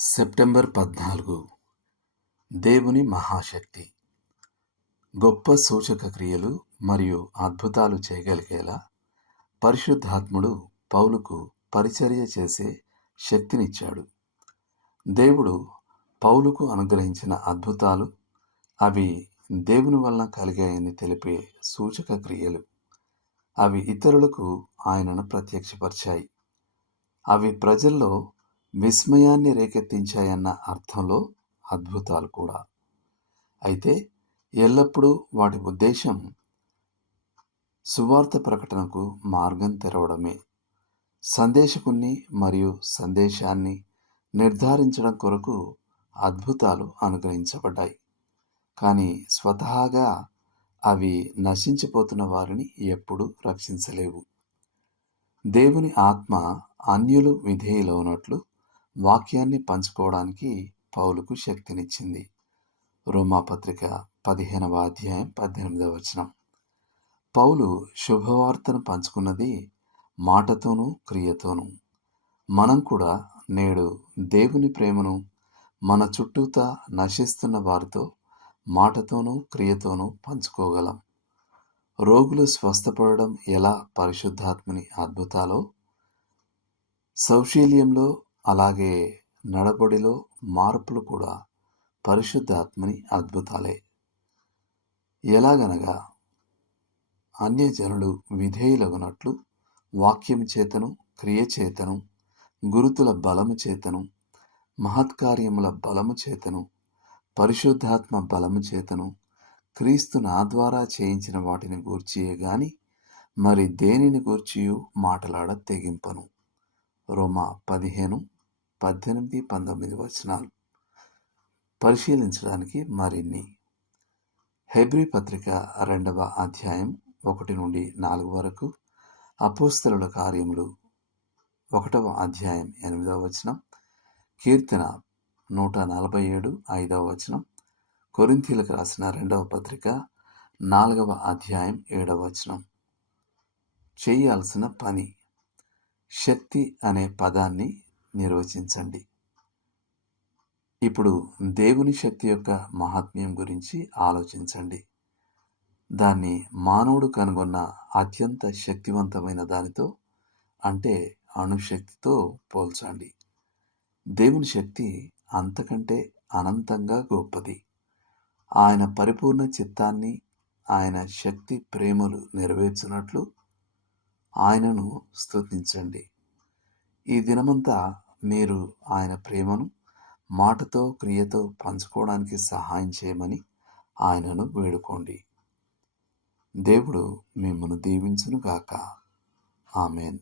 September 14 దేవుని మహాశక్తి. గొప్ప సూచక క్రియలు మరియు అద్భుతాలు చేయగలిగేలా పరిశుద్ధాత్ముడు పౌలుకు పరిచర్య చేసే శక్తినిచ్చాడు. దేవుడు పౌలుకు అనుగ్రహించిన అద్భుతాలు అవి దేవుని వలన కలిగాయని తెలిపే సూచక క్రియలు. అవి ఇతరులకు ఆయనను ప్రత్యక్షపరిచాయి. అవి ప్రజల్లో విస్మయాన్ని రేకెత్తించాయన్న అర్థంలో అద్భుతాలు కూడా. అయితే ఎల్లప్పుడూ వాటి ఉద్దేశం సువార్త ప్రకటనకు మార్గం తెరవడమే. సందేశకుణ్ణి మరియు సందేశాన్ని నిర్ధారించడం కొరకు అద్భుతాలు అనుగ్రహించబడ్డాయి. కానీ స్వతహాగా అవి నశించిపోతున్న వారిని ఎప్పుడూ రక్షించలేవు. దేవుని ఆత్మ అన్యులు విధేయులవునట్లు వాక్యాన్ని పంచుకోవడానికి పౌలుకు శక్తినిచ్చింది. రోమాపత్రిక 15వ అధ్యాయం 18వ వచనం. పౌలు శుభవార్తను పంచుకున్నది మాటతోనూ క్రియతోనూ. మనం కూడా నేడు దేవుని ప్రేమను మన చుట్టూతా నశిస్తున్న వారితో మాటతోనూ క్రియతోనూ పంచుకోగలం. రోగులు స్వస్థపడడం ఎలా పరిశుద్ధాత్మని అద్భుతాలో, సౌశీల్యంలో అలాగే నడబడిలో మార్పులు కూడా పరిశుద్ధాత్మని అద్భుతాలే. ఎలాగనగా అన్యజనులు విధేయులగునట్లు వాక్యము చేతను, క్రియ చేతను, గురుతుల బలము చేతను, మహత్కార్యముల బలము చేతను, పరిశుద్ధాత్మ బలము చేతను, క్రీస్తు నా ద్వారా చేయించిన వాటిని గూర్చియే గాని మరి దేనిని గూర్చియు మాటలాడ తెగింపను. రోమా 15:18-19 వచనాలు పరిశీలించడానికి మరిన్ని. హెబ్రీ పత్రిక 2వ అధ్యాయం 1-4 వరకు, అపోస్తలుల కార్యములు 1వ అధ్యాయం 8వ వచనం, కీర్తన 147 5వ వచనం, కొరింథీయులకు రాసిన 2వ పత్రిక 4వ అధ్యాయం 7వ వచనం. చేయాల్సిన పని. శక్తి అనే పదాన్ని నిర్వచించండి. ఇప్పుడు దేవుని శక్తి యొక్క మహాత్మ్యం గురించి ఆలోచించండి. దాన్ని మానవుడు కనుగొన్న అత్యంత శక్తివంతమైన దానితో, అంటే అణుశక్తితో పోల్చండి. దేవుని శక్తి అంతకంటే అనంతంగా గొప్పది. ఆయన పరిపూర్ణ చిత్తాన్ని, ఆయన శక్తి ప్రేమలు నెరవేర్చినట్లు ఆయనను స్తుతించండి. ఈ దినమంతా మీరు ఆయన ప్రేమను మాటతో, క్రియతో పంచుకోవడానికి సహాయం చేయమని ఆయనను వేడుకోండి. దేవుడు మిమ్మల్ని దీవించును గాక. ఆమెన్.